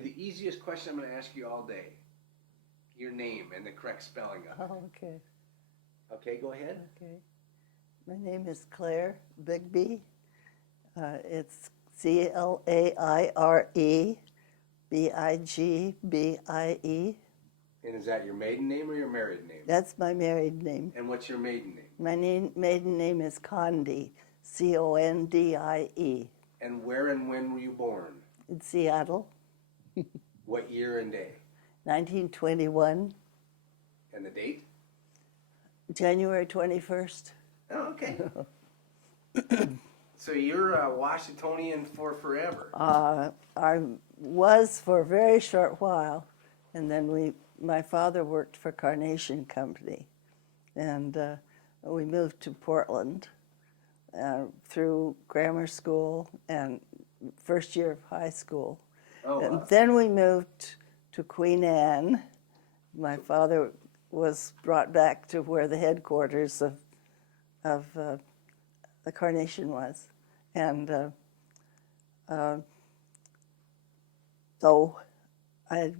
be the easiest question I'm going to ask you all day. Your name and the correct spelling of it. Oh, okay. Okay, go ahead. Okay. My name is Claire Bigbie. It's Claire Bigbie. And is that your maiden name or your married name? That's my married name. And what's your maiden name? My maiden name is Condi, Condie. And where and when were you born? In Seattle, What year and day? 1921, And the date? January 21st. Oh, okay. So you're a Washingtonian for forever. I was for a very short while, and then my father worked for Carnation Company, and we moved to Portland through grammar school and first year of high school. Oh, And wow. then we moved to Queen Anne. My father was brought back to where the headquarters of the Carnation was, and so I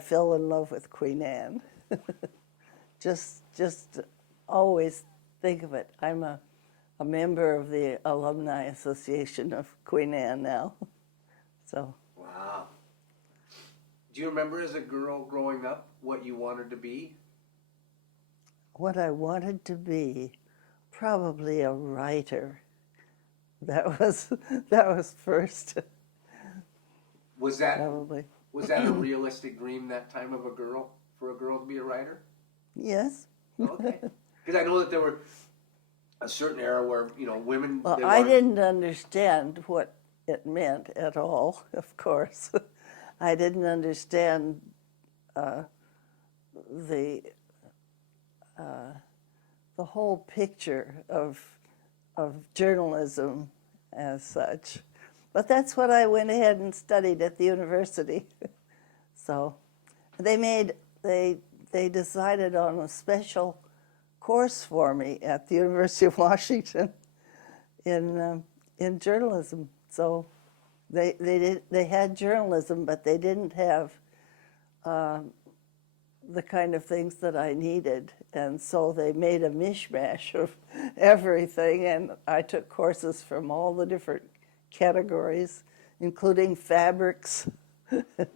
fell in love with Queen Anne. just always think of it. I'm a member of the Alumni Association of Queen Anne now. So. Wow. Do you remember as a girl growing up what you wanted to be? What I wanted to be, probably a writer. That was first. Was that Probably. Was that a realistic dream that time of for a girl to be a writer? Yes. Okay. Because I know that there were a certain era where, women... Well, I didn't understand what it meant at all, of course. I didn't understand the whole picture of journalism as such. But that's what I went ahead and studied at the university. So they decided on a special course for me at the University of Washington in journalism. So they had journalism, but they didn't have the kind of things that I needed, and so they made a mishmash of everything, and I took courses from all the different categories, including fabrics.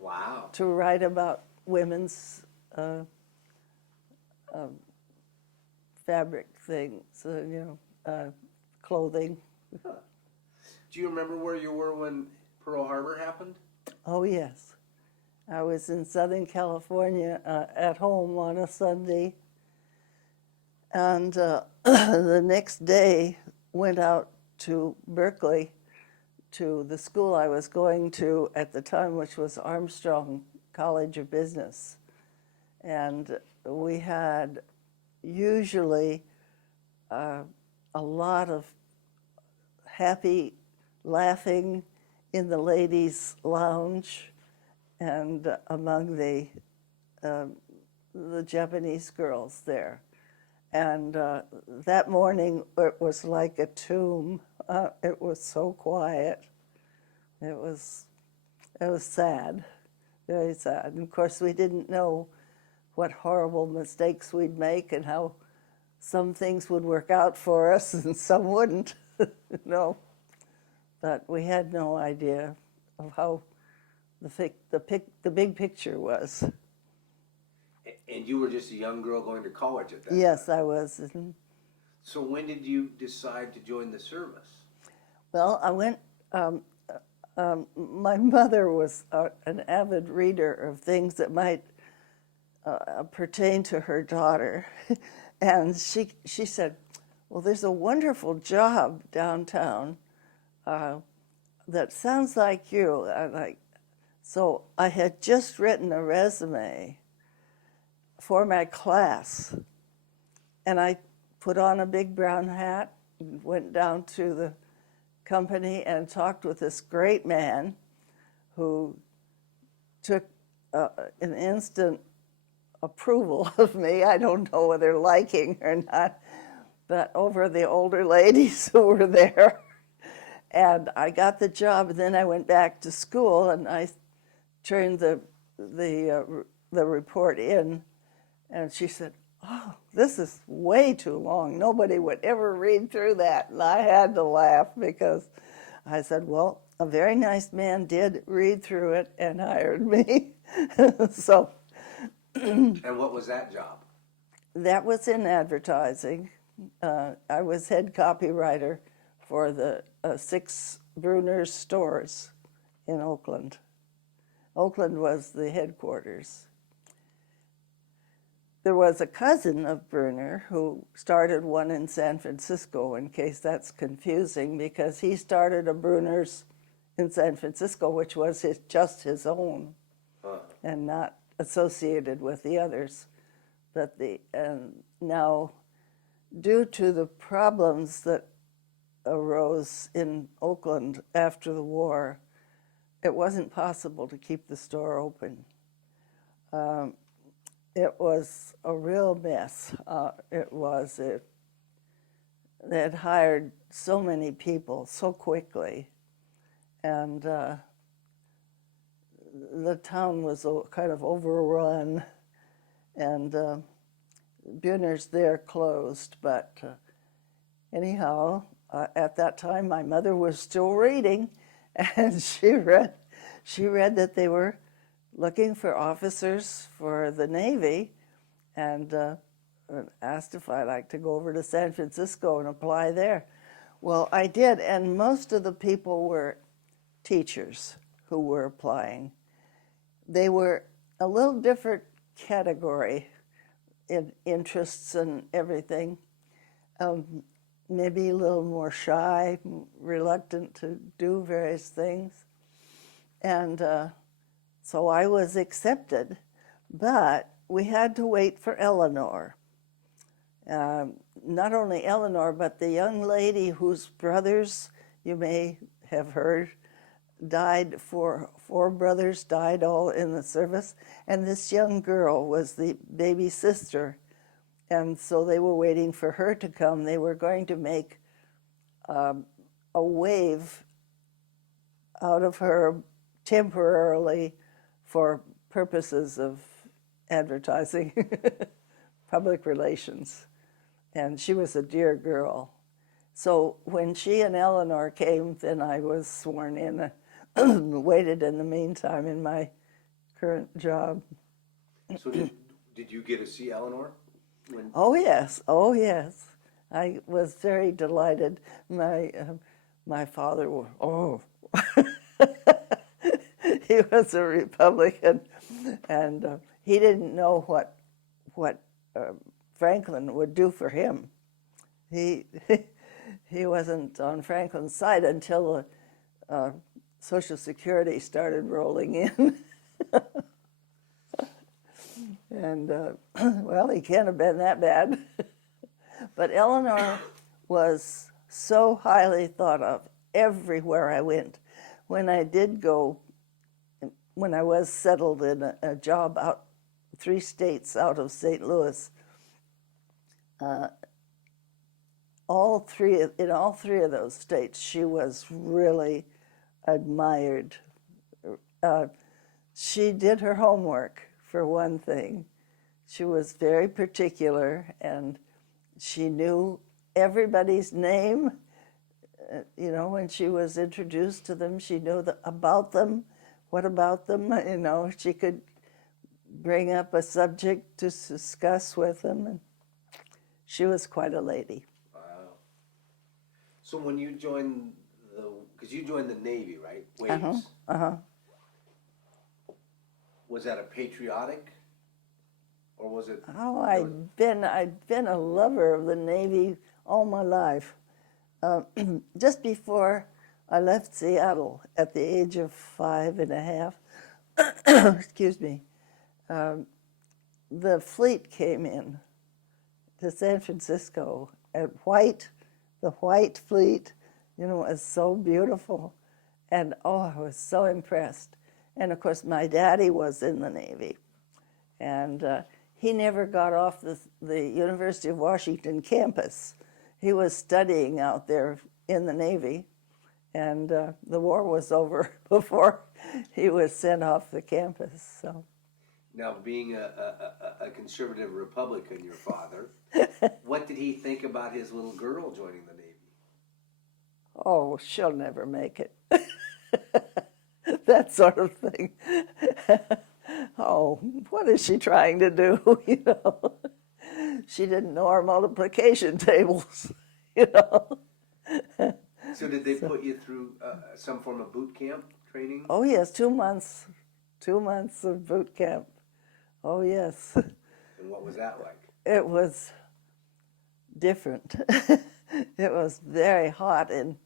Wow. To write about women's fabric things, clothing. Do you remember where you were when Pearl Harbor happened? Oh, yes. I was in Southern California at home on a Sunday, and the next day went out to Berkeley to the school I was going to at the time, which was Armstrong College of Business. And we had usually a lot of happy laughing in the ladies' lounge and among the Japanese girls there. And that morning, it was like a tomb. It was so quiet. It was sad, very sad. And of course, we didn't know what horrible mistakes we'd make and how some things would work out for us and some wouldn't. No, but we had no idea of how the big picture was. And you were just a young girl going to college at that Yes, time? I was. So when did you decide to join the service? Well, I went, my mother was an avid reader of things that might pertain to her daughter. And she said, well, there's a wonderful job downtown that sounds like you. So I had just written a resume for my class, and I put on a big brown hat, went down to the company and talked with this great man who took an instant approval of me. I don't know whether liking or not, but over the older ladies who were there. And I got the job, and then I went back to school, and I turned the report in, and she said, "Oh, this is way too long. Nobody would ever read through that." And I had to laugh because I said, "Well, a very nice man did read through it and hired me." So And what was that job? that was in advertising. I was head copywriter for the 6 Bruner's stores in Oakland. Oakland was the headquarters. There was a cousin of Bruner who started one in San Francisco, in case that's confusing, because he started a Bruner's in San Francisco, which was just his own and not associated with the others. But now, due to the problems that arose in Oakland after the war, it wasn't possible to keep the store open. It was a real mess. They had hired so many people so quickly, and the town was kind of overrun, and Buner's there closed. But anyhow, at that time, my mother was still reading, and she read that they were looking for officers for the Navy, and asked if I'd like to go over to San Francisco and apply there. Well, I did, and most of the people were teachers who were applying. They were a little different category in interests and everything. Maybe a little more shy, reluctant to do various things. And so I was accepted, but we had to wait for Eleanor. Not only Eleanor, but the young lady whose brothers, you may have heard, died. Four brothers died all in the service, and this young girl was the baby sister. And so they were waiting for her to come. They were going to make a wave out of her temporarily for purposes of advertising, public relations. And she was a dear girl. So when she and Eleanor came, then I was sworn in, waited in the meantime in my current job. So did you get to see Eleanor? Oh yes, I was very delighted. My father, he was a Republican, and he didn't know what Franklin would do for him. He wasn't on Franklin's side until Social Security started rolling in. And, well, he can't have been that bad. But Eleanor was so highly thought of everywhere I went. When I did go, when I was settled in a job out 3 states out of St. Louis, in all 3 of those states, she was really admired. She did her homework, for one thing. She was very particular, and she knew everybody's name. When she was introduced to them, she knew about them. What about them? She could bring up a subject to discuss with them. And she was quite a lady. Wow. So when you joined because you joined the Navy, right? Waves. Was that a patriotic, or was it? Oh, I'd been a lover of the Navy all my life. Just before I left Seattle at the age of 5.5, excuse me, the fleet came in to San Francisco at the White Fleet. It was so beautiful, and I was so impressed. And of course, my daddy was in the Navy, and he never got off the University of Washington campus. He was studying out there in the Navy, and the war was over before he was sent off the campus. So. Now, being a conservative Republican, your father, what did he think about his little girl joining the Navy? Oh, she'll never make it. That sort of thing. Oh, what is she trying to do? You know, she didn't know our multiplication tables. You know. So did they put you through some form of boot camp training? Oh yes, 2 months. 2 months of boot camp. Oh yes. And what was that like? It was different. It was very hot in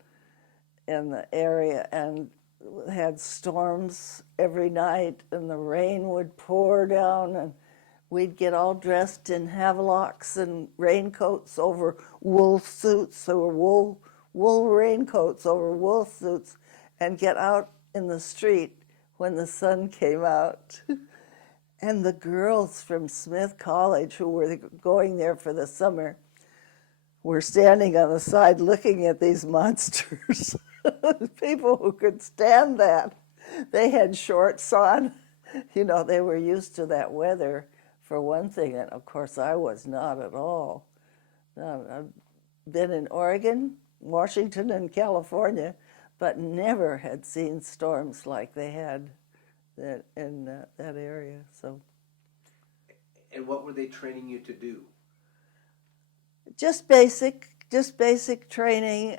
the area, and had storms every night, and the rain would pour down, and we'd get all dressed in havelocks and raincoats over wool suits, or wool raincoats over wool suits, and get out in the street when the sun came out. And the girls from Smith College, who were going there for the summer, were standing on the side looking at these monsters. People who could stand that. They had shorts on. You know, they were used to that weather, for one thing, and of course I was not at all. I've been in Oregon, Washington, and California, but never had seen storms like they had in that area. So. And what were they training you to do? Just basic training.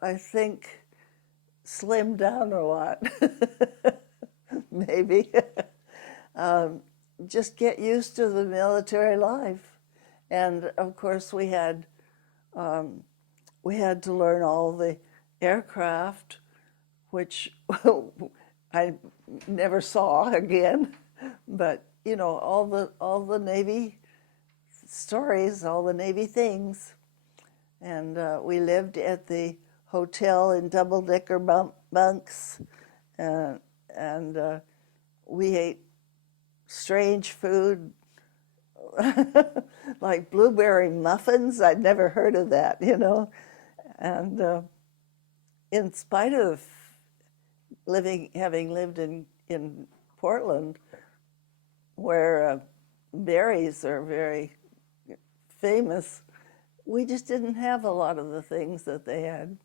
I think slimmed down a lot, maybe. Just get used to the military life, and of course we had to learn all the aircraft, which I never saw again. But you know, all the Navy stories, all the Navy things, and we lived at the hotel in double-decker bunks, and we ate strange food like blueberry muffins. I'd never heard of that, you know, and in spite of having lived in Portland, where berries are very famous, we just didn't have a lot of the things that they had.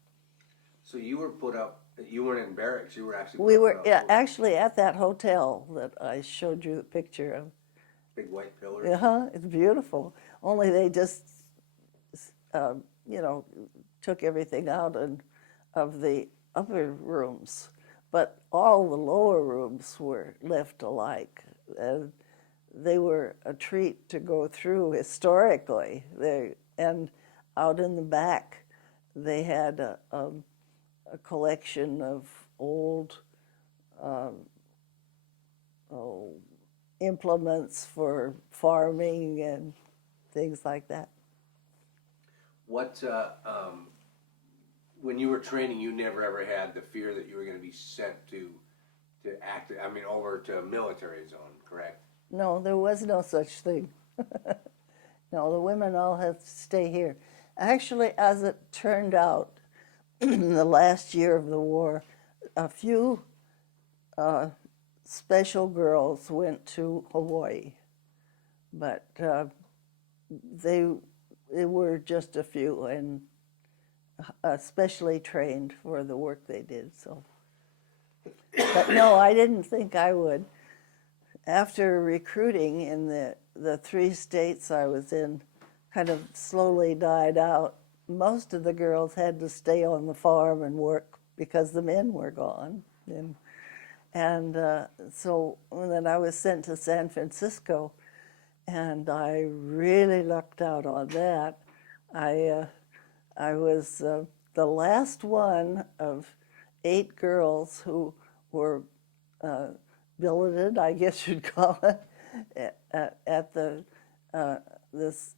So you were put up, you weren't in barracks, you were actually We put were up actually at that hotel that I showed you the picture of. big white pillars. It's beautiful. Only they just, you know, took everything out of the upper rooms, but all the lower rooms were left alike. They were a treat to go through historically. And out in the back, they had a collection of old implements for farming and things like that. What, when you were training, you never ever had the fear that you were going to be sent to act, over to a military zone, correct? No, there was no such thing. No, the women all had to stay here. Actually, as it turned out, the last year of the war, a few special girls went to Hawaii, but they were just a few, and specially trained for the work they did. So, but no, I didn't think I would. After recruiting in the 3 states I was in kind of slowly died out, most of the girls had to stay on the farm and work because the men were gone. And so then I was sent to San Francisco, and I really lucked out on that. I was the last one of 8 girls who were billeted, I guess you'd call it, at this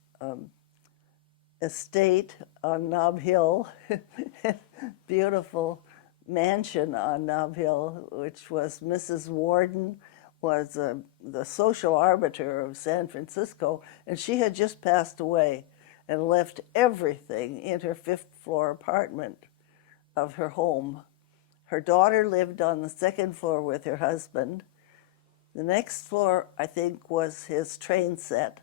estate on Nob Hill, beautiful mansion on Nob Hill, which was Mrs. Warden, was the social arbiter of San Francisco, and she had just passed away and left everything in her 5th floor apartment of her home. Her daughter lived on the second floor with her husband. The next floor, I think, was his train set.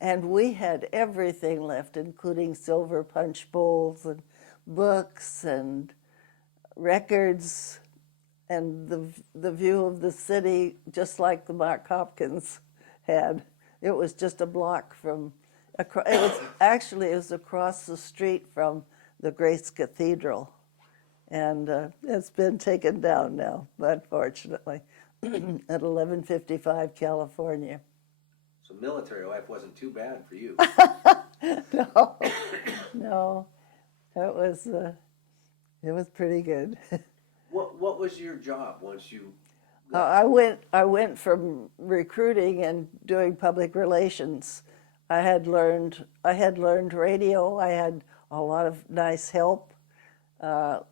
And we had everything left, including silver punch bowls and books and records and the view of the city, just like the Mark Hopkins had. It was just a block from, it was across the street from the Grace Cathedral. And it's been taken down now, unfortunately, at 1155 California. So military life wasn't too bad for you. No, it was pretty good. What was your job once you? I went from recruiting and doing public relations. I had learned radio. I had a lot of nice help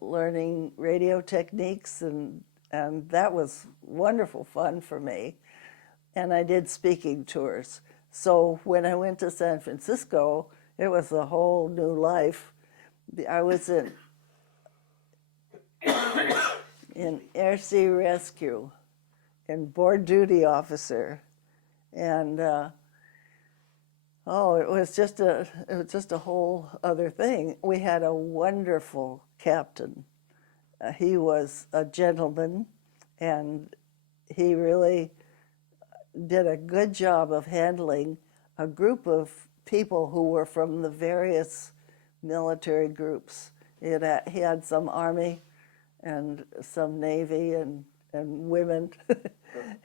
learning radio techniques, and that was wonderful fun for me. And I did speaking tours. So when I went to San Francisco, it was a whole new life. I was in Air Sea Rescue, and board duty officer, and it was just a whole other thing. We had a wonderful captain. He was a gentleman, and he really did a good job of handling a group of people who were from the various military groups. He had some Army and some Navy and women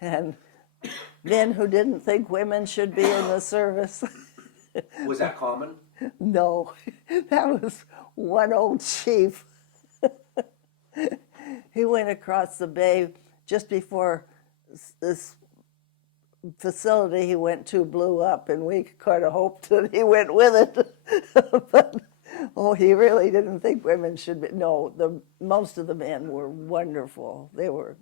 and men who didn't think women should be in the service. Was that common? No, that was one old chief. He went across the bay just before this facility he went to blew up, and we kind of hoped that he went with it. But he really didn't think women should be. No, most of the men were wonderful. They were.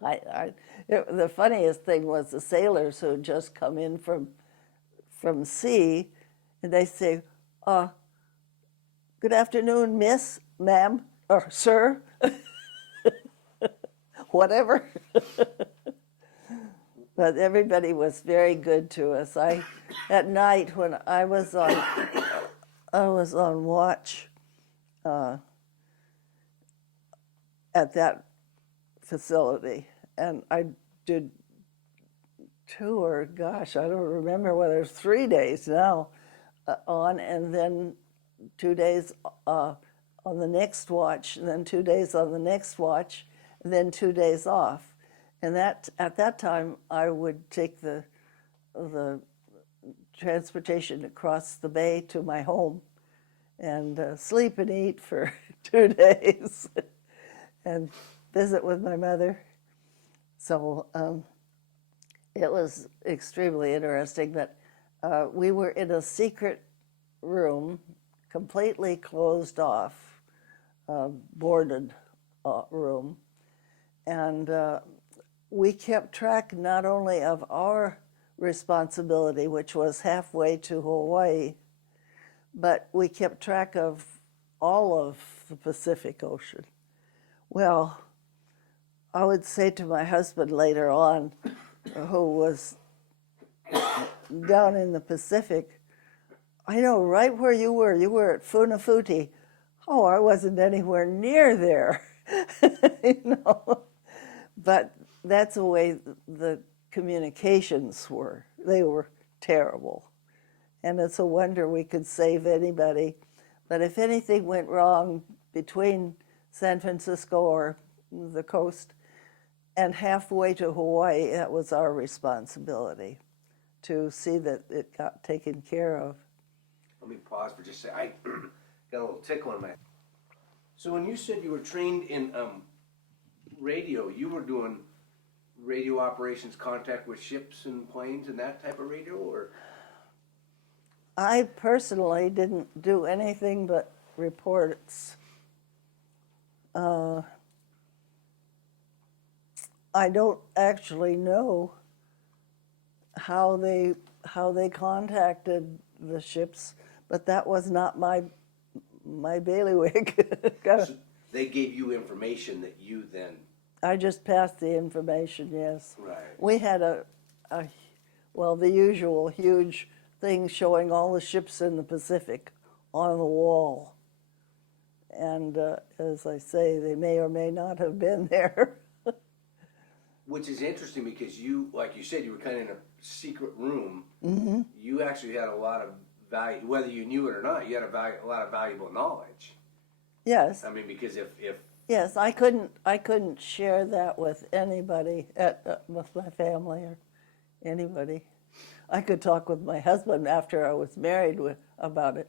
The funniest thing was the sailors who had just come in from sea, and they say, "Good afternoon, miss, ma'am, or sir," whatever. But everybody was very good to us. At night when I was on watch at that facility, and I did 2 or gosh, I don't remember whether it's 3 days now on, and then 2 days on the next watch, and then 2 days on the next watch, and then 2 days off. And at that time, I would take the transportation across the bay to my home and sleep and eat for 2 days and visit with my mother. So it was extremely interesting that we were in a secret room, completely closed off, boarded room, and we kept track not only of our responsibility, which was halfway to Hawaii, but we kept track of all of the Pacific Ocean. Well, I would say to my husband later on, who was down in the Pacific, "I know right where you were. You were at Funafuti." "Oh, I wasn't anywhere near there." But that's the way the communications were. They were terrible. And it's a wonder we could save anybody. But if anything went wrong between San Francisco or the coast and halfway to Hawaii, that was our responsibility to see that it got taken care of. Let me pause for just a second. I got a little tickle in my. So when you said you were trained in radio, you were doing radio operations, contact with ships and planes and that type of radio, or? I personally didn't do anything but reports. I don't actually know how they contacted the ships, but that was not my bailiwick. So they gave you information that you then. I just passed the information, yes. Right. We had well, the usual huge thing showing all the ships in the Pacific on the wall. And as I say, they may or may not have been there. Which is interesting because you, like you said, you were kind of in a secret room. Mm-hmm. You actually had a lot of value, whether you knew it or not. You had a lot of valuable knowledge. Yes. I mean, because if Yes, I couldn't share that with anybody, with my family or anybody. I could talk with my husband after I was married about it,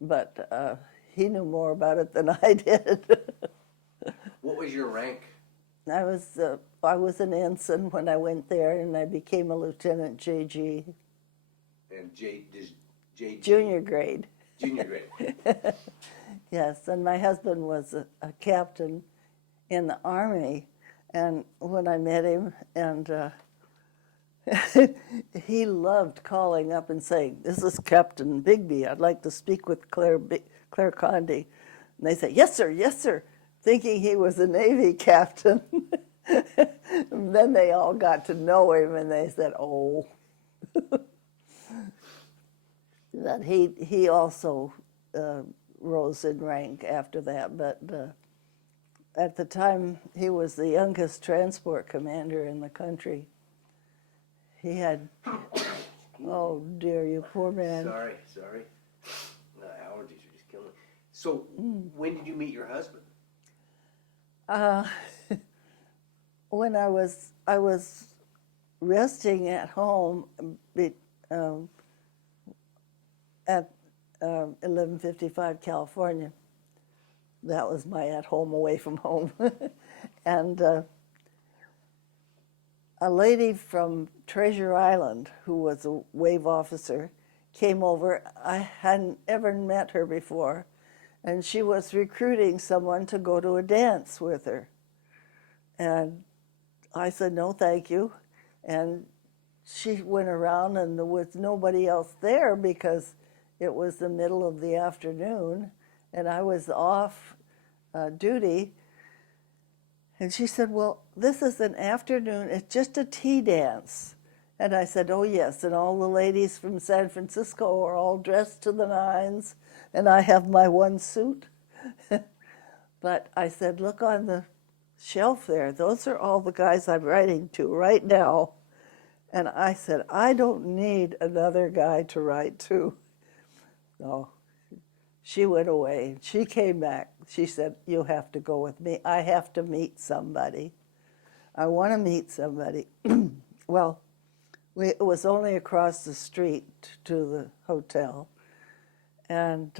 but he knew more about it than I did. What was your rank? I was an ensign when I went there, and I became a lieutenant JG. And JG? Junior grade. Junior grade. Yes, and my husband was a captain in the Army, and when I met him, and he loved calling up and saying, "This is Captain Bigbie. I'd like to speak with Claire Condé." And they say, "Yes, sir," thinking he was a Navy captain. And then they all got to know him, and they said, "Oh." That he also rose in rank after that, but at the time he was the youngest transport commander in the country. He had, oh dear, you poor man. Sorry. Allergies are just killing me. So, when did you meet your husband? When I was resting at home at 1155 California. That was my at-home away from home. And a lady from Treasure Island, who was a wave officer, came over. I hadn't ever met her before, and she was recruiting someone to go to a dance with her. And I said, "No, thank you." And she went around, and there was nobody else there because it was the middle of the afternoon, and I was off duty. And she said, "Well, this is an afternoon, it's just a tea dance." And I said, "Oh, yes," and all the ladies from San Francisco are all dressed to the nines, and I have my one suit. But I said, "Look on the shelf there. Those are all the guys I'm writing to right now." And I said, "I don't need another guy to write to." So she went away. She came back. She said, "You have to go with me. I have to meet somebody. I want to meet somebody." Well, it was only across the street to the hotel. And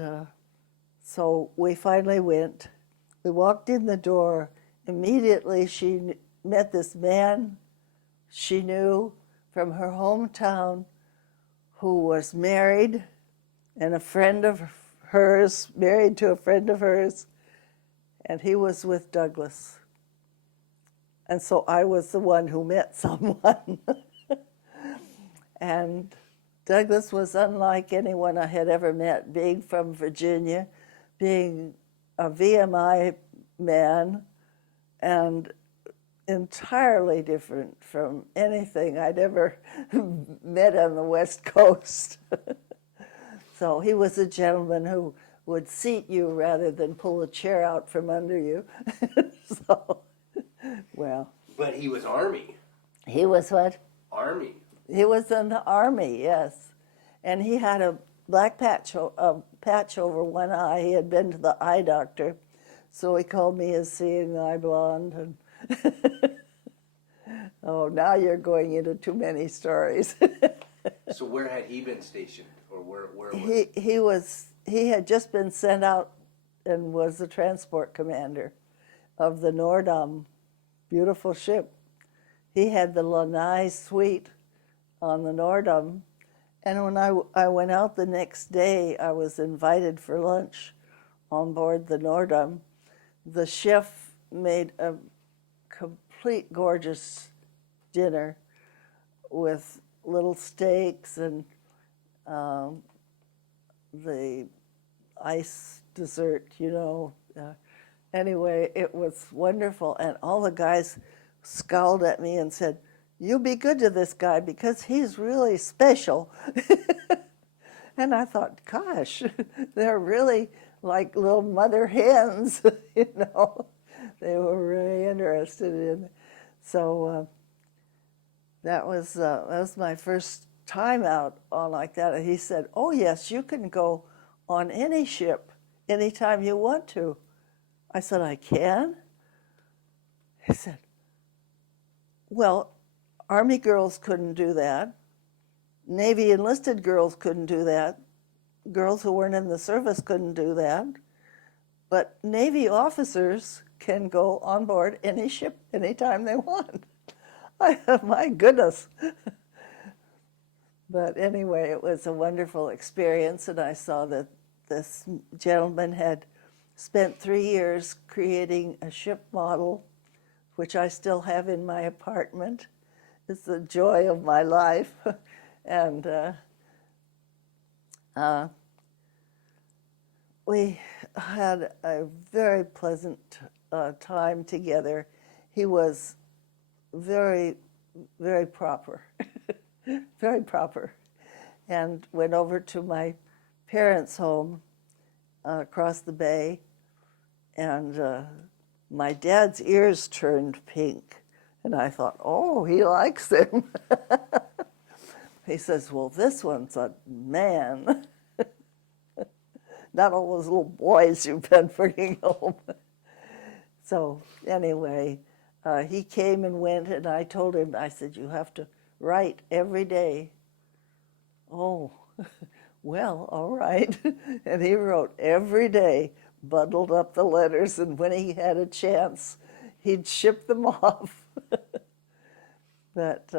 so we finally went. We walked in the door. Immediately she met this man she knew from her hometown who was married, and a friend of hers, married to a friend of hers, and he was with Douglas. And so I was the one who met someone. And Douglas was unlike anyone I had ever met, being from Virginia, being a VMI man, and entirely different from anything I'd ever met on the West Coast. So he was a gentleman who would seat you rather than pull a chair out from under you. So, well. But he was Army. He was what? Army. He was in the Army, yes. And he had a black patch over one eye. He had been to the eye doctor, so he called me his seeing eye blonde. And oh, now you're going into too many stories. So where had he been stationed, or where was he had just been sent out and was the transport commander of the Nordam, beautiful ship. He had the Lanai suite on the Nordam, and when I went out the next day, I was invited for lunch on board the Nordam. The chef made a complete gorgeous dinner with little steaks and the ice dessert, you know. Anyway, it was wonderful, and all the guys scowled at me and said, "You be good to this guy because he's really special." And I thought, gosh, they're really like little mother hens, you know. They were really interested in. So that was my first time out on like that. And he said, "Oh yes, you can go on any ship anytime you want to." I said, "I can?" He said, "Well, Army girls couldn't do that. Navy enlisted girls couldn't do that. Girls who weren't in the service couldn't do that. But Navy officers can go on board any ship anytime they want." My goodness. But anyway, it was a wonderful experience, and I saw that this gentleman had spent 3 years creating a ship model, which I still have in my apartment. It's the joy of my life. And we had a very pleasant time together. He was very, very proper, very proper, and went over to my parents' home across the bay, and my dad's ears turned pink, and I thought, oh, he likes them. He says, "Well, this one's a man." Not all those little boys you've been bringing home. So anyway, he came and went, and I told him, I said, "You have to write every day." "Oh, well, all right." And he wrote every day, bundled up the letters, and when he had a chance, he'd ship them off. But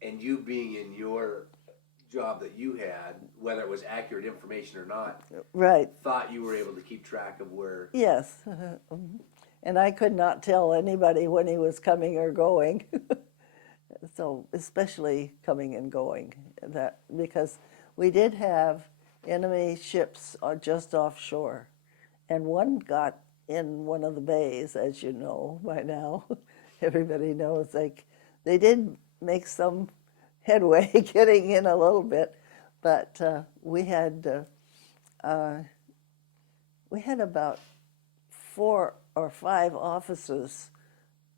And you being in your job that you had, whether it was accurate information or not, right, thought you were able to keep track of where. yes. And I could not tell anybody when he was coming or going. So especially coming and going, that because we did have enemy ships just offshore, and one got in one of the bays, as you know by now. Everybody knows. Like, they did make some headway getting in a little bit, but we had about 4 or 5 officers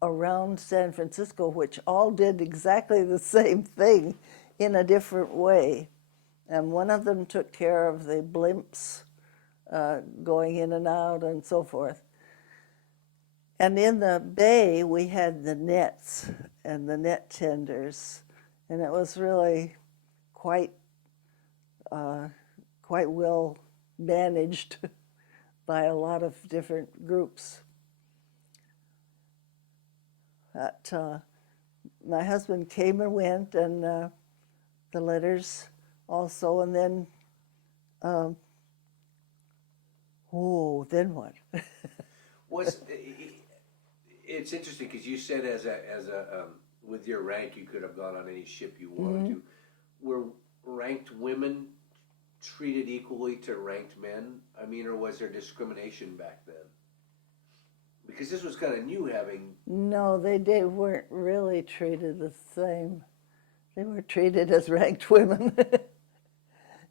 around San Francisco, which all did exactly the same thing in a different way. And one of them took care of the blimps going in and out and so forth. And in the bay, we had the nets and the net tenders, and it was really quite well managed by a lot of different groups. But my husband came and went, and the letters also, and then, then what? It's interesting because you said as a with your rank you could have gone on any ship you wanted to. Were ranked women treated equally to ranked men? I mean, or was there discrimination back then? Because this was kind of new having. No, they weren't really treated the same. They were treated as ranked women.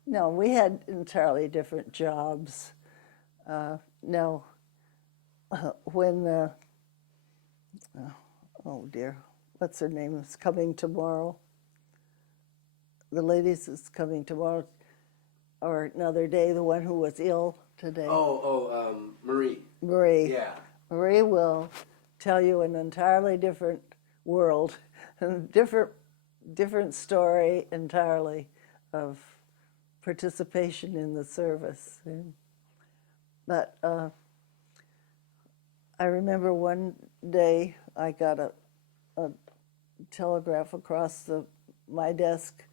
No, we had entirely different jobs. No, when, oh dear, what's her name is coming tomorrow. The ladies is coming tomorrow, or another day, the one who was ill today. Marie. Marie. Yeah. Marie will tell you an entirely different world, different story entirely of participation in the service. But I remember one day I got a telegraph across my desk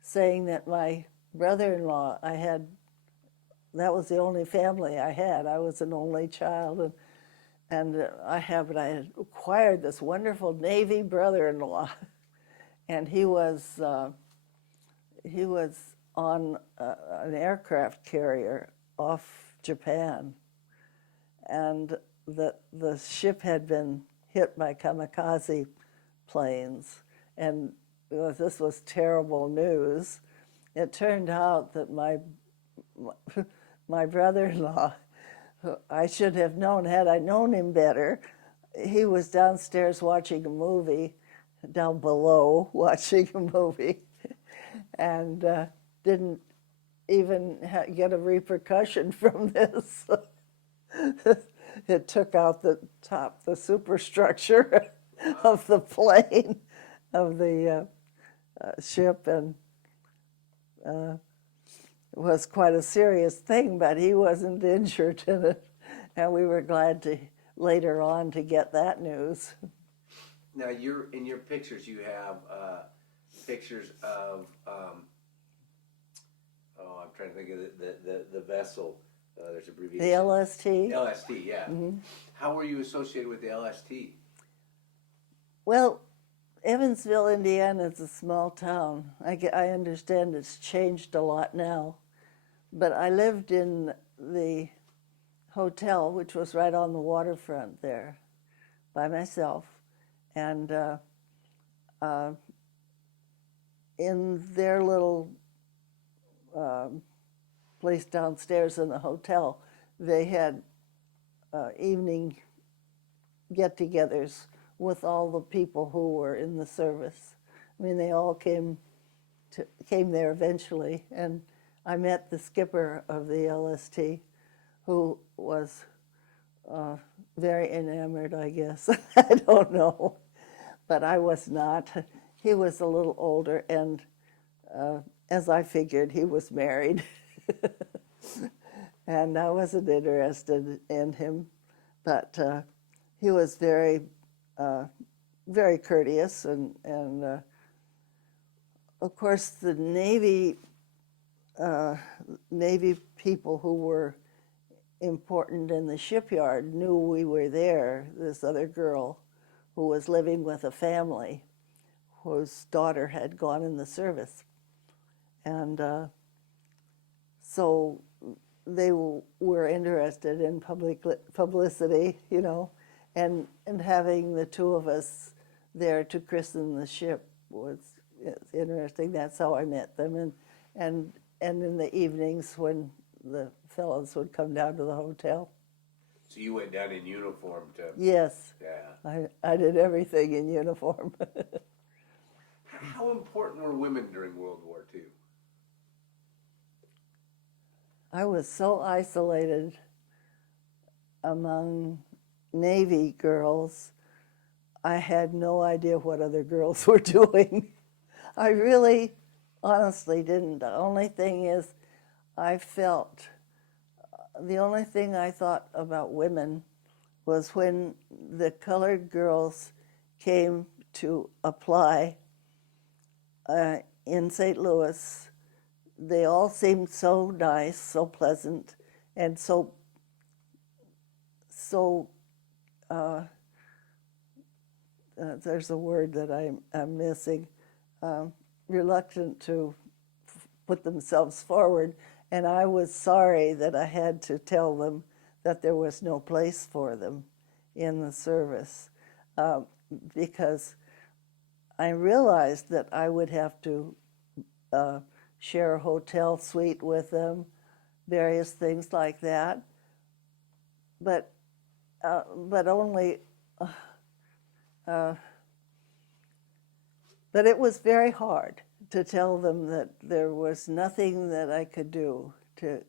saying that my brother-in-law, that was the only family I had. I was an only child, and I had acquired this wonderful Navy brother-in-law, and he was on an aircraft carrier off Japan. And the ship had been hit by kamikaze planes, and this was terrible news. It turned out that my brother-in-law, who I should have known had I known him better, he was downstairs watching a movie, down below watching a movie, and didn't even get a repercussion from this. It took out the superstructure of the plane, of the ship, and it was quite a serious thing, but he wasn't injured in it, and we were glad to later on to get that news. Now, in your pictures, you have pictures of, I'm trying to think of the vessel. There's abbreviation. The LST. LST, yeah. Mm-hmm. How were you associated with the LST? Well, Evansville, Indiana is a small town. I understand it's changed a lot now. But I lived in the hotel, which was right on the waterfront there, by myself. And in their little place downstairs in the hotel, they had evening get-togethers with all the people who were in the service. I mean, they all came there eventually, and I met the skipper of the LST, who was very enamored, I guess. I don't know, but I was not. He was a little older, and as I figured, he was married. And I wasn't interested in him, but he was very, very courteous, and of course the Navy people who were important in the shipyard knew we were there. This other girl who was living with a family whose daughter had gone in the service, and so they were interested in publicity, you know, and having the two of us there to christen the ship was interesting. That's how I met them, and in the evenings when the fellows would come down to the hotel. So you went down in uniform to... Yes. Yeah. I did everything in uniform. How important were women during World War II? I was so isolated among Navy girls, I had no idea what other girls were doing. I really, honestly didn't. The only thing is, the only thing I thought about women was when the colored girls came to apply in St. Louis. They all seemed so nice, so pleasant, and so there's a word that I'm missing, reluctant to put themselves forward, and I was sorry that I had to tell them that there was no place for them in the service, because I realized that I would have to share a hotel suite with them, various things like that, but only. But it was very hard to tell them that there was nothing that I could do to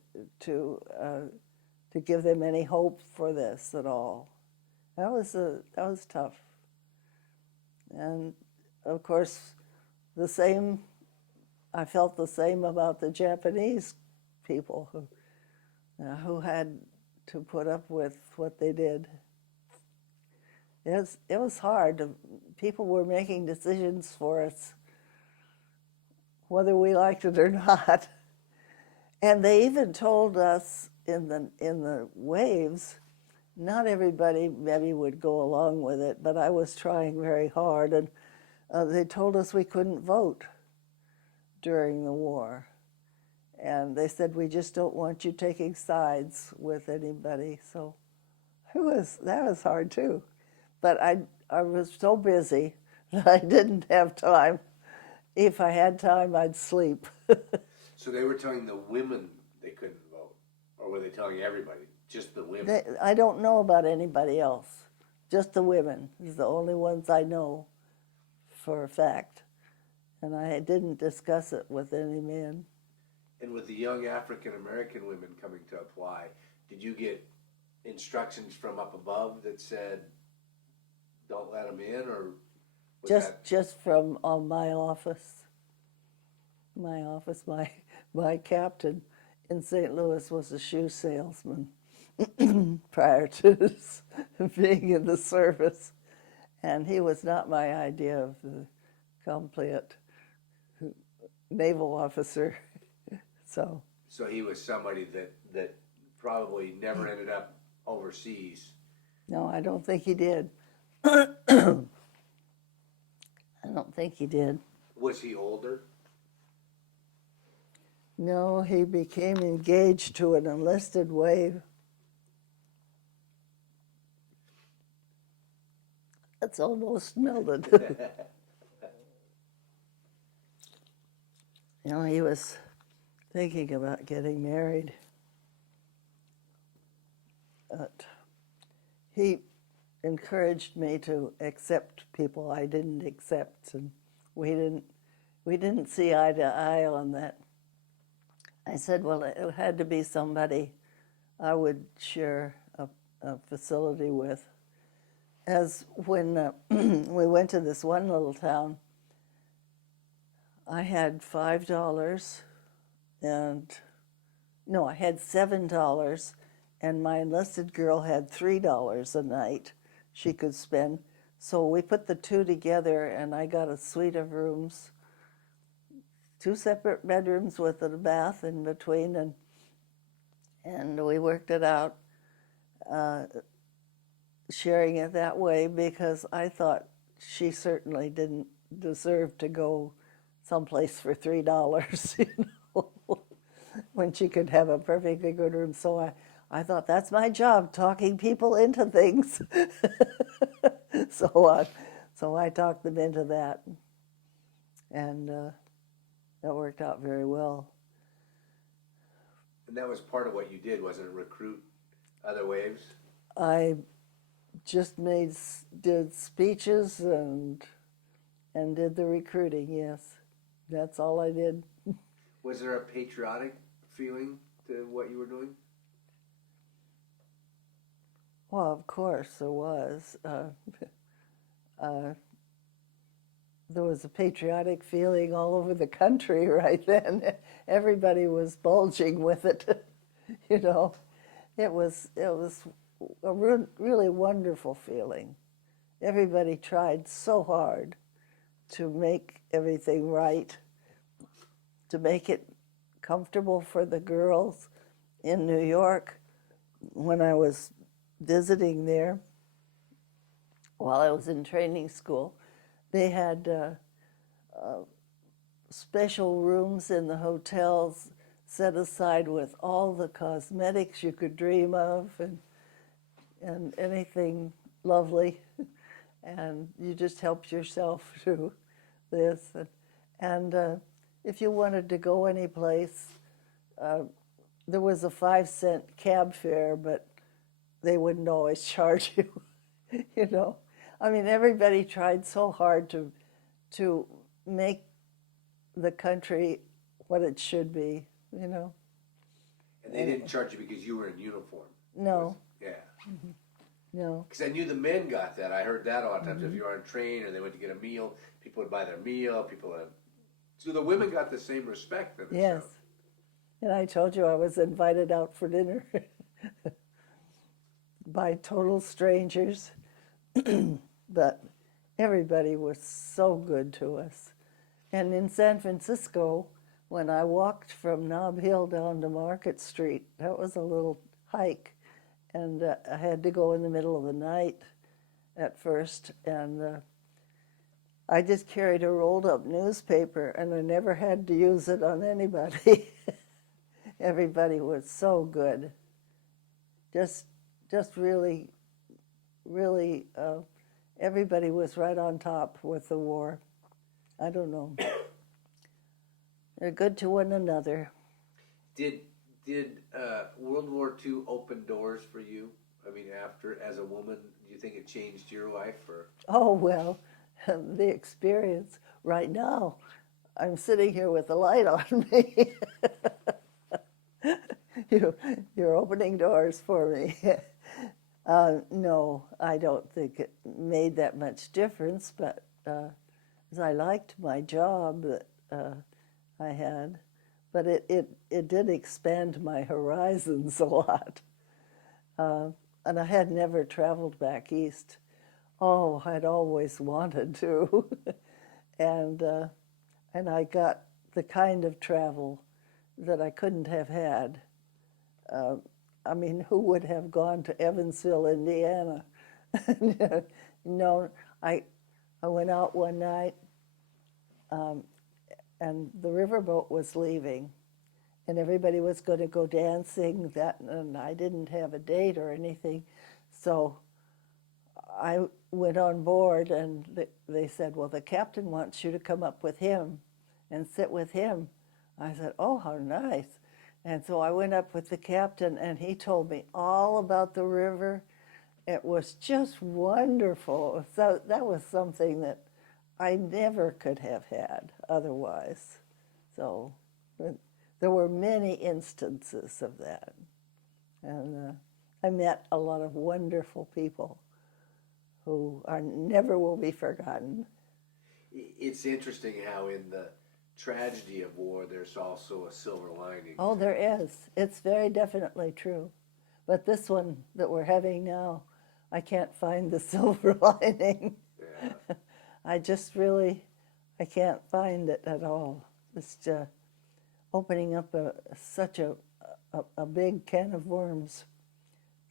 give them any hope for this at all. That was tough. And of course, I felt the same about the Japanese people who had to put up with what they did. It was hard. People were making decisions for us, whether we liked it or not. And they even told us in the waves, not everybody maybe would go along with it, but I was trying very hard, and they told us we couldn't vote during the war. And they said, we just don't want you taking sides with anybody. So that was hard too. But I was so busy that I didn't have time. If I had time, I'd sleep. So they were telling the women they couldn't vote, or were they telling everybody? Just the women? I don't know about anybody else. Just the women. These are the only ones I know for a fact. And I didn't discuss it with any men. And with the young African American women coming to apply, did you get instructions from up above that said, don't let them in, or was just from my office. My captain in St. Louis was a shoe salesman prior to being in the service, and he was not my idea of the complete naval officer. So he was somebody that probably never ended up overseas? No, I don't think he did. I don't think he did. Was he older? No, he became engaged to an enlisted wave. That's almost melted. He was thinking about getting married. But he encouraged me to accept people I didn't accept, and we didn't see eye to eye on that. I said, well, it had to be somebody I would share a facility with. As when we went to this one little town, I had $5 I had $7, and my enlisted girl had $3 a night she could spend. So we put the two together, and I got a suite of rooms, 2 separate bedrooms with a bath in between, and we worked it out, sharing it that way, because I thought she certainly didn't deserve to go someplace for $3, when she could have a perfectly good room. So I thought, that's my job, talking people into things. So I talked them into that, and that worked out very well. And that was part of what you did, wasn't it? Recruit other waves? I just did speeches and did the recruiting, yes. That's all I did. Was there a patriotic feeling to what you were doing? Well, of course there was. There was a patriotic feeling all over the country right then. Everybody was bulging with it, It was a really wonderful feeling. Everybody tried so hard to make everything right, to make it comfortable for the girls in New York. When I was visiting there, while I was in training school, they had special rooms in the hotels set aside with all the cosmetics you could dream of and anything lovely. And you just helped yourself to this. And if you wanted to go any place, there was a 5-cent cab fare, but they wouldn't always charge you, I mean, everybody tried so hard to make the country what it should be, And they didn't charge you because you were in uniform? No. Yeah. Mm-hmm. No. Because I knew the men got that. I heard that a lot of times. Mm-hmm. If you were on a train or they went to get a meal, people would buy their meal. So the women got the same respect. Yes. And I told you I was invited out for dinner by total strangers. But everybody was so good to us. And in San Francisco, when I walked from Nob Hill down to Market Street, that was a little hike. And I had to go in the middle of the night at first. And I just carried a rolled up newspaper, and I never had to use it on anybody. Everybody was so good. Just really, really, everybody was right on top with the war. I don't know. They're good to one another. Did World War II open doors for you? I mean, after, as a woman, do you think it changed your life? Or? Oh, well, the experience right now, I'm sitting here with the light on me. You're opening doors for me. No, I don't think it made that much difference, but as I liked my job that I had, but it did expand my horizons a lot. And I had never traveled back east. Oh, I'd always wanted to. and I got the kind of travel that I couldn't have had. I mean, who would have gone to Evansville, Indiana? No, I went out one night, and the riverboat was leaving, and everybody was going to go dancing. And I didn't have a date or anything, so I went on board, and they said, well, the captain wants you to come up with him and sit with him. I said, oh, how nice. And so I went up with the captain, and he told me all about the river. It was just wonderful. So that was something that I never could have had otherwise. So there were many instances of that. And I met a lot of wonderful people who never will be forgotten. It's interesting how in the tragedy of war, there's also a silver lining. Oh, there is. It's very definitely true. But this one that we're having now, I can't find the silver lining. Yeah. I can't find it at all. It's opening up such a big can of worms.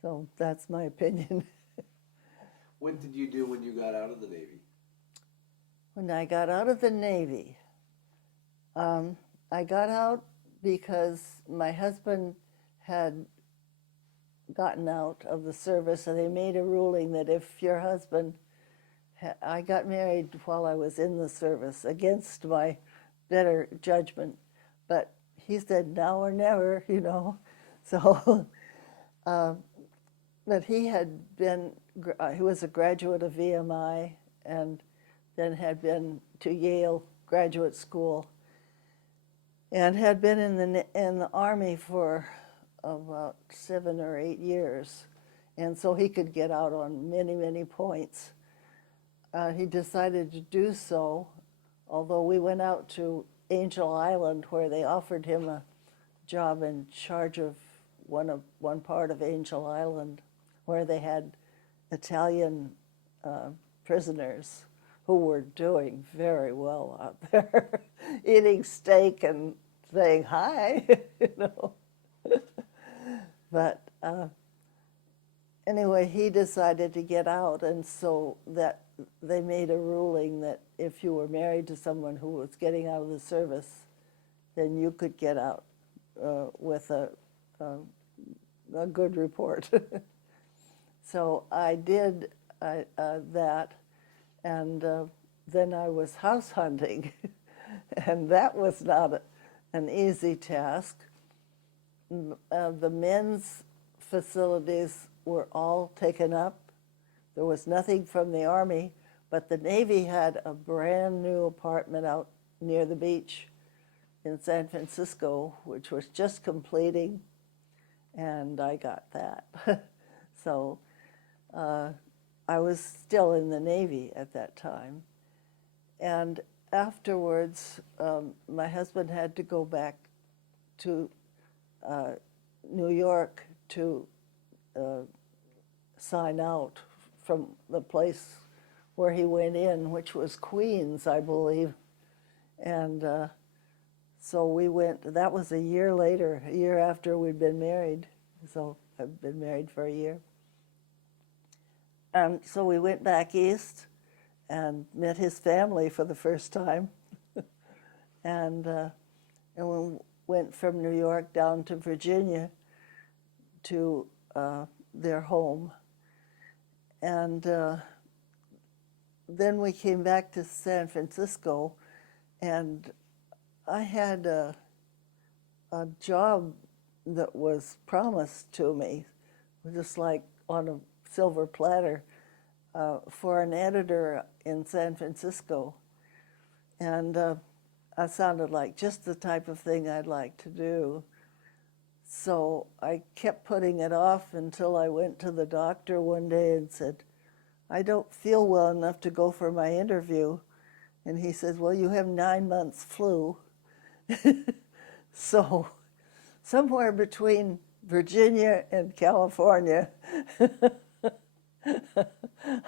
So that's my opinion. What did you do when you got out of the Navy? When I got out of the Navy, I got out because my husband had gotten out of the service, and they made a ruling that if your husband, I got married while I was in the service against my better judgment, but he said now or never, you know. So, but he was a graduate of VMI and then had been to Yale Graduate School and had been in the Army for about 7 or 8 years, and so he could get out on many, many points. He decided to do so, although we went out to Angel Island where they offered him a job in charge of one part of Angel Island where they had Italian prisoners who were doing very well out there, eating steak and saying hi, you know. But anyway, he decided to get out, and so that they made a ruling that if you were married to someone who was getting out of the service, then you could get out with a good report. So I did that, and then I was house hunting, and that was not an easy task. The men's facilities were all taken up. There was nothing from the Army, but the Navy had a brand new apartment out near the beach in San Francisco, which was just completing, and I got that. So I was still in the Navy at that time. And afterwards, my husband had to go back to New York to sign out from the place where he went in, which was Queens, I believe. And so we went, that was a year later, a year after we'd been married. So I've been married for a year. And so we went back east and met his family for the first time. And when went from New York down to Virginia to their home. And then we came back to San Francisco, and I had a job that was promised to me, just like on a silver platter, for an editor in San Francisco. And I sounded like just the type of thing I'd like to do. So I kept putting it off until I went to the doctor one day and said, I don't feel well enough to go for my interview. And he says, well, you have 9 months flu. So somewhere between Virginia and California,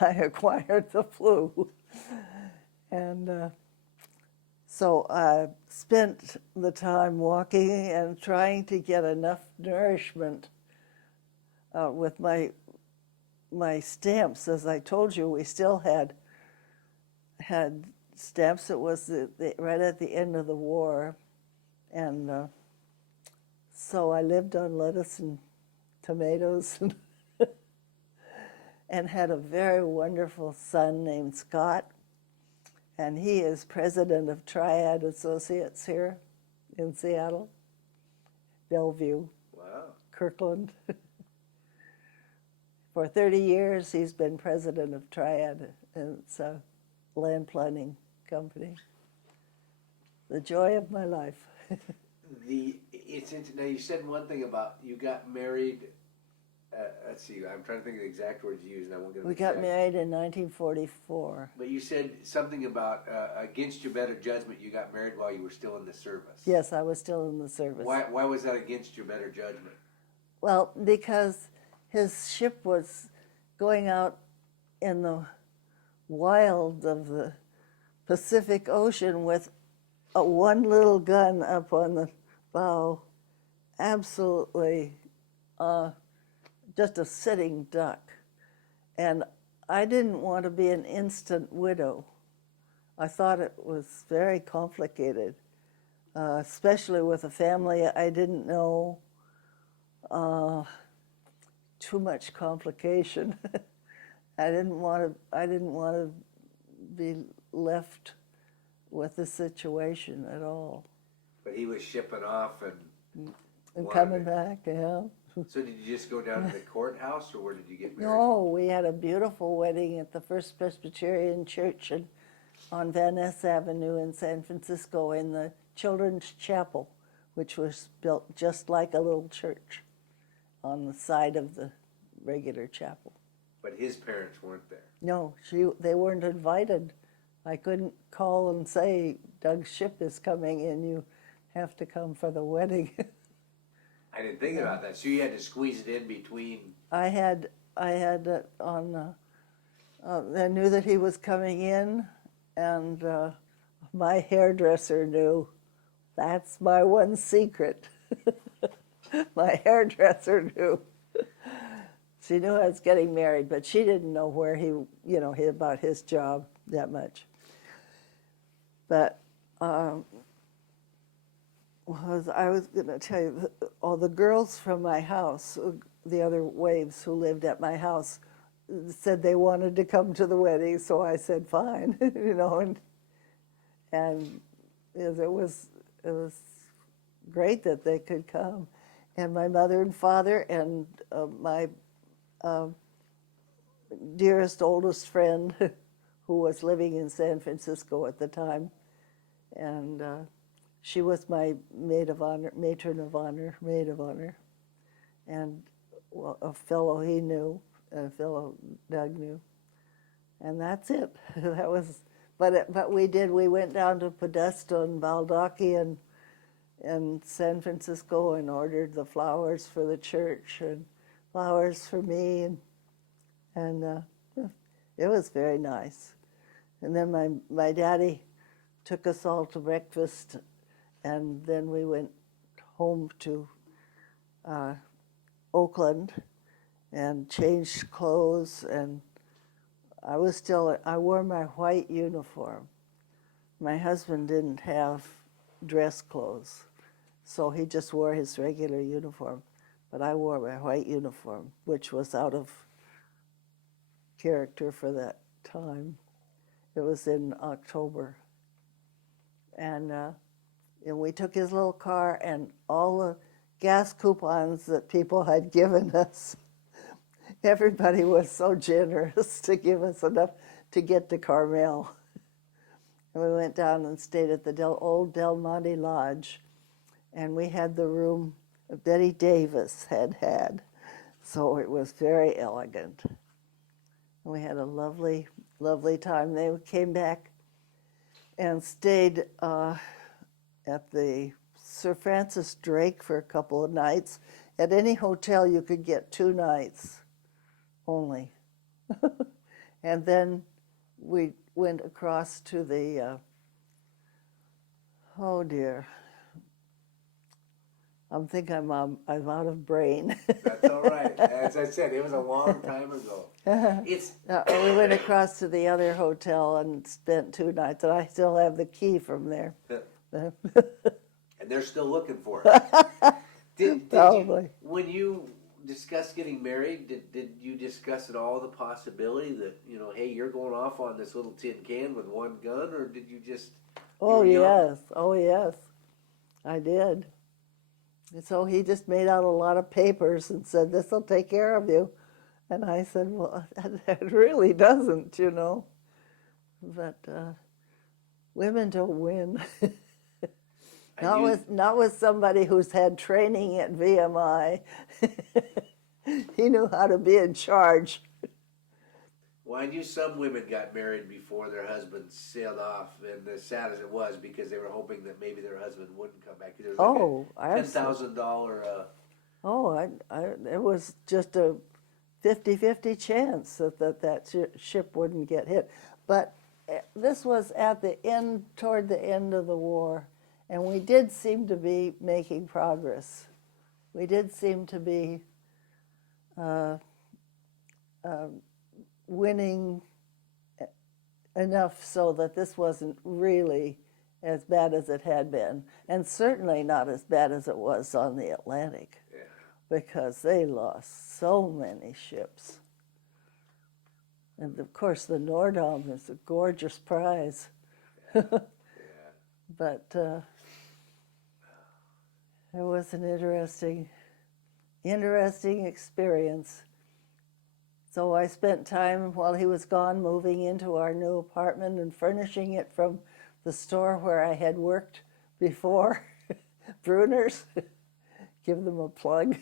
I acquired the flu. And so I spent the time walking and trying to get enough nourishment with my stamps. As I told you, we still had stamps. It was right at the end of the war. And so I lived on lettuce and tomatoes and had a very wonderful son named Scott. And he is president of Triad Associates here in Seattle, Bellevue, Wow. Kirkland. For 30 years, he's been president of Triad, and it's a land planning company. The joy of my life. Now you said one thing about you got married. Let's see, I'm trying to think of the exact words you used, and I won't get them We got exact. married in 1944. But you said something about against your better judgment, you got married while you were still in the service. Yes, I was still in the service. Why was that against your better judgment? Well, because his ship was going out in the wild of the Pacific Ocean with one little gun up on the bow, absolutely just a sitting duck. And I didn't want to be an instant widow. I thought it was very complicated, especially with a family I didn't know. Too much complication. I didn't want to be left with the situation at all. But he was shipping off and Coming back, yeah. So did you just go down to the courthouse, or where did you get married? No, we had a beautiful wedding at the First Presbyterian Church on Van Ness Avenue in San Francisco in the Children's Chapel, which was built just like a little church on the side of the regular chapel. But his parents weren't there. No, they weren't invited. I couldn't call and say, Doug's ship is coming in, you have to come for the wedding. I didn't think about that. So you had to squeeze it in between. I knew that he was coming in, and my hairdresser knew. That's my one secret. My hairdresser knew. She knew I was getting married, but she didn't know where about his job that much. But I was going to tell you, all the girls from my house, the other waves who lived at my house, said they wanted to come to the wedding, so I said fine, and it was great that they could come, and my mother and father and my dearest oldest friend, who was living in San Francisco at the time, and she was my maid of honor, and a fellow he knew, and a fellow Doug knew, and that's it. That was, but we went down to Podesta and Baldaki and San Francisco and ordered the flowers for the church and flowers for me, and it was very nice. And then my daddy took us all to breakfast, and then we went home to Oakland and changed clothes, and I wore my white uniform. My husband didn't have dress clothes, so he just wore his regular uniform. But I wore my white uniform, which was out of character for that time. It was in October. And we took his little car, and all the gas coupons that people had given us, everybody was so generous to give us enough to get to Carmel. And we went down and stayed at the old Del Monte Lodge, and we had the room Betty Davis had. So it was very elegant. And we had a lovely, lovely time. They came back and stayed at the Sir Francis Drake for a couple of nights. At any hotel, you could get 2 nights only. And then we went across to the, oh dear, I'm out of brain. That's all right. As I said, it was a long time ago. We went across to the other hotel and spent 2 nights, and I still have the key from there. And they're still looking for it. Did Probably. You, when you discussed getting married, did you discuss at all the possibility that, hey, you're going off on this little tin can with one gun, or did you just... Oh, yes, I did. And so he just made out a lot of papers and said, this will take care of you. And I said, well, it really doesn't, But women don't win. Not with somebody who's had training at VMI. He knew how to be in charge. Well, I knew some women got married before their husbands sailed off, and as sad as it was, because they were hoping that maybe their husband wouldn't come back. There was like $10,000. It was just a 50-50 chance that ship wouldn't get hit. But this was toward the end of the war, and we did seem to be making progress. We did seem to be winning enough so that this wasn't really as bad as it had been, and certainly not as bad as it was on the Atlantic, because they lost so many ships. And of course, the Nordholm is a gorgeous prize. But it was an interesting experience. So I spent time while he was gone moving into our new apartment and furnishing it from the store where I had worked before, Bruner's. Give them a plug.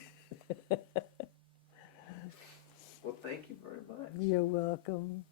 Well, thank you very much. You're welcome.